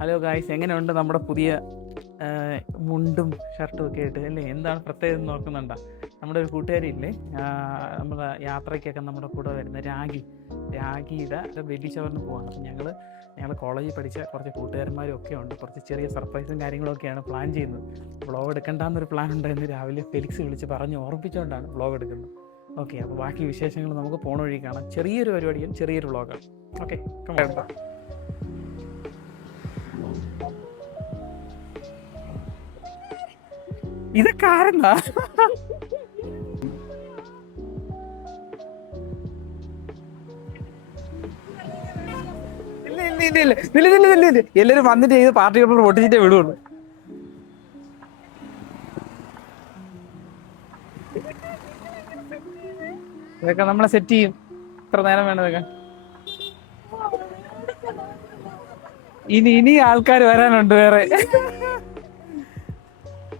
Hello guys, എങ്ങനെയുണ്ട് നമ്മുടെ പുതിയ മുണ്ടും ഷർട്ടും ഒക്കെ ആയിട്ട് അല്ലേ? എന്താണ് പ്രത്യേകത നോക്കുന്നുണ്ടോ? നമ്മുടെ ഒരു കൂട്ടുകാരിയില്ലേ, നമ്മുടെ യാത്രയ്ക്കൊക്കെ നമ്മുടെ കൂടെ വരുന്ന രാഗിയുടെ ബേബി ഷവറിന് പോവാണ്. അപ്പം ഞങ്ങൾ കോളേജിൽ പഠിച്ച കുറച്ച് കൂട്ടുകാരന്മാരും ഒക്കെ ഉണ്ട്. കുറച്ച് ചെറിയ സർപ്രൈസും കാര്യങ്ങളൊക്കെയാണ് പ്ലാൻ ചെയ്യുന്നത്. വ്ളോഗ് എടുക്കേണ്ടെന്നൊരു പ്ലാൻ ഉണ്ടായിരുന്നു. രാവിലെ ഫെലിക്സ് വിളിച്ച് പറഞ്ഞ് ഓർമ്മിച്ചുകൊണ്ടാണ് വ്ളോഗ് എടുക്കുന്നത്. ഓക്കെ, അപ്പോൾ ബാക്കി വിശേഷങ്ങൾ നമുക്ക് പോണ വഴി കാണാം. ചെറിയൊരു പരിപാടിയും ചെറിയൊരു വ്ളോഗാണ്. ഓക്കെ, ഇതൊക്കെ ആരെന്നാ? ഇല്ല, എല്ലാരും വന്നിട്ട് ചെയ്ത് പാർട്ടി പൊട്ടിച്ചിട്ടേ വിടുള്ളൂ. ഇതൊക്കെ നമ്മളെ സെറ്റ് ചെയ്യും. എത്ര നേരം വേണം ഇതൊക്കെ? ഇനി ആൾക്കാർ വരാനുണ്ട് വേറെ.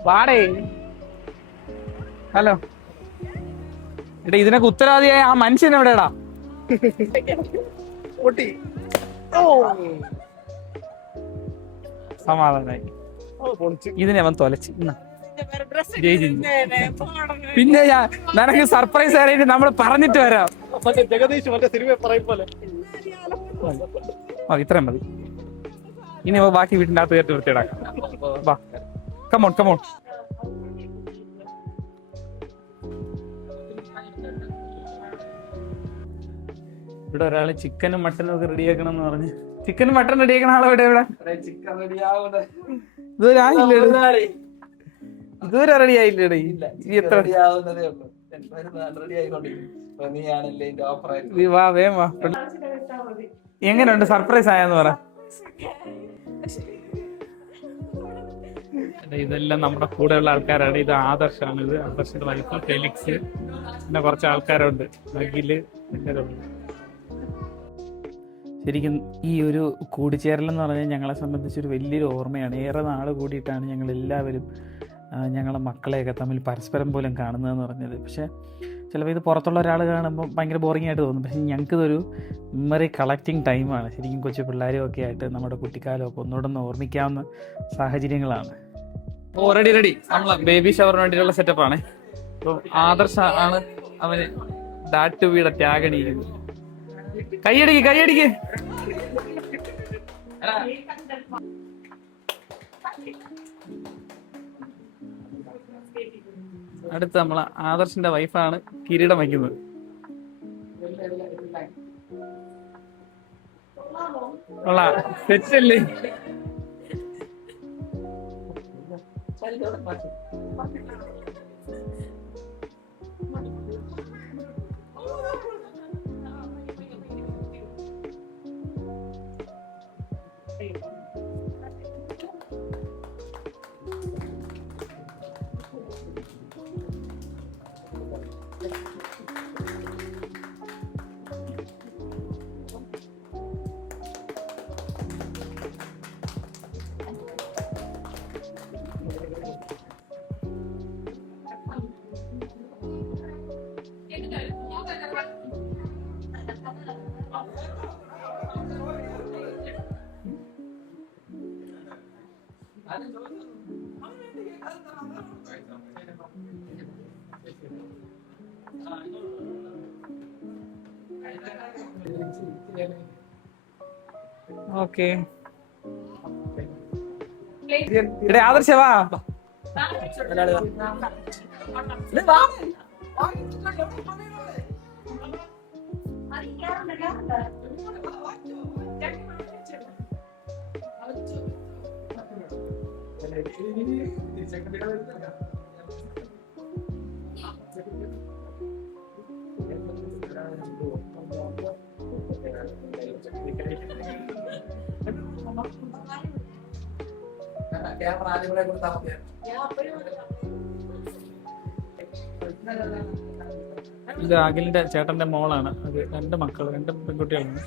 വാടേ. ഹലോ എടാ, ഇതിനൊക്കെ ഉത്തരവാദിയായ ആ മനുഷ്യൻ എവിടെടാ? സമാധാനായി. ഇതിനെ അവൻ തൊലച്ച്. പിന്നെ നിനക്ക് സർപ്രൈസ് ആയിട്ട് നമ്മൾ പറഞ്ഞിട്ട് വരാം. ഇത്രയും മതി. ഇനി ബാക്കി വീട്ടിന്റെ അകത്ത് കയറ്റി വൃത്തിയിടാം. കമോൺ. ഇവിടെ ഒരാള് ചിക്കനും മട്ടനും ഒക്കെ റെഡിയാക്കണം എന്ന് പറഞ്ഞ്. ചിക്കനും മട്ടൻ റെഡിയാക്കണ ആളെ ഇവിടെ ഇതുവരെ റെഡി ആയില്ലേ? എങ്ങനെയുണ്ട്? സർപ്രൈസ് ആയെന്ന് പറ. ഇതെല്ലാം നമ്മുടെ കൂടെയുള്ള ആൾക്കാരാണ്. ഇത് ആദർശാണ്. ഇത് ആദർശിന്റെ വൈഫ് ഫെലിക്സ്, പിന്നെ കുറച്ച് ആൾക്കാരുണ്ട്, അഖില്, എല്ലാവരും. ശരിക്കും ഈ ഒരു കൂടിച്ചേരലെന്ന് പറഞ്ഞാൽ ഞങ്ങളെ സംബന്ധിച്ചൊരു വലിയൊരു ഓർമ്മയാണ്. ഏറെ നാൾ കൂടിയിട്ടാണ് ഞങ്ങൾ എല്ലാവരും ഞങ്ങളെ മക്കളെയൊക്കെ തമ്മിൽ പരസ്പരം പോലും കാണുന്നതെന്ന് പറഞ്ഞത്. പക്ഷേ ചിലപ്പോൾ ഇത് പുറത്തുള്ള ഒരാൾ കാണുമ്പോൾ ഭയങ്കര ബോറിംഗ് ആയിട്ട് തോന്നും. പക്ഷേ ഞങ്ങൾക്കിതൊരു മെമ്മറി കളക്റ്റിംഗ് ടൈമാണ്. ശരിക്കും കൊച്ചു പിള്ളേരും ഒക്കെ ആയിട്ട് നമ്മുടെ കുട്ടിക്കാലമൊക്കെ ഒന്നുകൂടെ ഒന്ന് ഓർമ്മിക്കാവുന്ന സാഹചര്യങ്ങളാണ്. റെഡി. നമ്മളെ ബേബി ഷവറിന് വേണ്ടിയിട്ടുള്ള സെറ്റപ്പാണ്. അപ്പോൾ ആദർശ ആണ് അവന് ഡാറ്റ് വീടെ ത്യാഗണിയിരിക്കുന്നത്. കൈയടിക്ക്. അടുത്ത് നമ്മളെ ആദർശിന്റെ വൈഫാണ് കിരീടം വയ്ക്കുന്നത്. സെറ്റല്ലേ? ഓക്കെ, ആദർശ വാ. ഇത് അഖിലിന്റെ ചേട്ടന്റെ മോളാണ്. അത് രണ്ട് പെൺകുട്ടികളാണ്.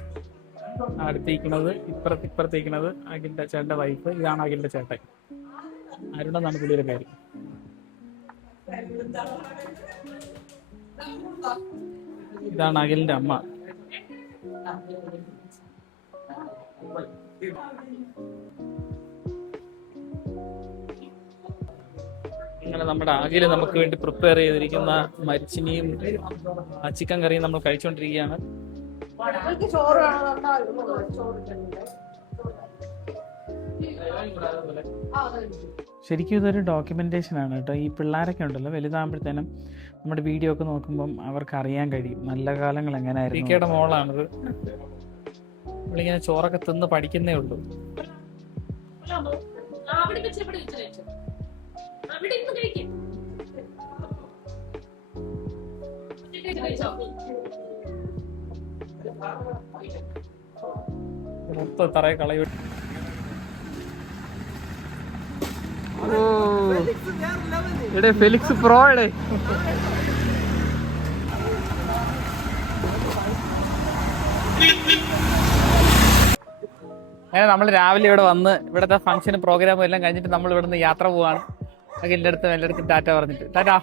അടുത്തിരിക്കുന്നത് ഇപ്പുറത്തിരിക്കുന്നത് അഖിലിന്റെ ചേട്ടന്റെ വൈഫ്. ഇതാണ് അഖിലിന്റെ ചേട്ടൻ. അരുണെന്നാണ് പുള്ളിയുടെ പേര്. ഇതാണ് അഖിലിന്റെ അമ്മ. അങ്ങനെ നമ്മുടെ ആകെ നമുക്ക് വേണ്ടി പ്രിപ്പയർ ചെയ്തിരിക്കുന്ന മരിച്ചിനിയും ചിക്കൻ കറിയും നമ്മൾ കഴിച്ചുകൊണ്ടിരിക്കുകയാണ്. ശരിക്കും ഇതൊരു ഡോക്യുമെന്റേഷൻ ആണ് കേട്ടോ. ഈ പിള്ളേരൊക്കെ ഉണ്ടല്ലോ വലുതാകുമ്പോഴത്തേനും നമ്മുടെ വീഡിയോ ഒക്കെ നോക്കുമ്പം അവർക്ക് അറിയാൻ കഴിയും നല്ല കാലങ്ങൾ എങ്ങനെയായിരുന്നു. മോളാണിത്. നമ്മളിങ്ങനെ ചോറൊക്കെ തിന്ന് പഠിക്കുന്നേ ഉള്ളൂ. മൊത്തം തറയെ കളയും. ഫെലിക്സ് പ്രോ അങ്ങനെ നമ്മൾ രാവിലെ ഇവിടെ വന്ന് ഇവിടുത്തെ ഫംഗ്ഷനും പ്രോഗ്രാമും എല്ലാം കഴിഞ്ഞിട്ട് നമ്മൾ ഇവിടുന്ന് യാത്ര പോവാണ്. എല്ലായിടത്തും ടാറ്റ പറഞ്ഞിട്ട് ടാറ്റാ.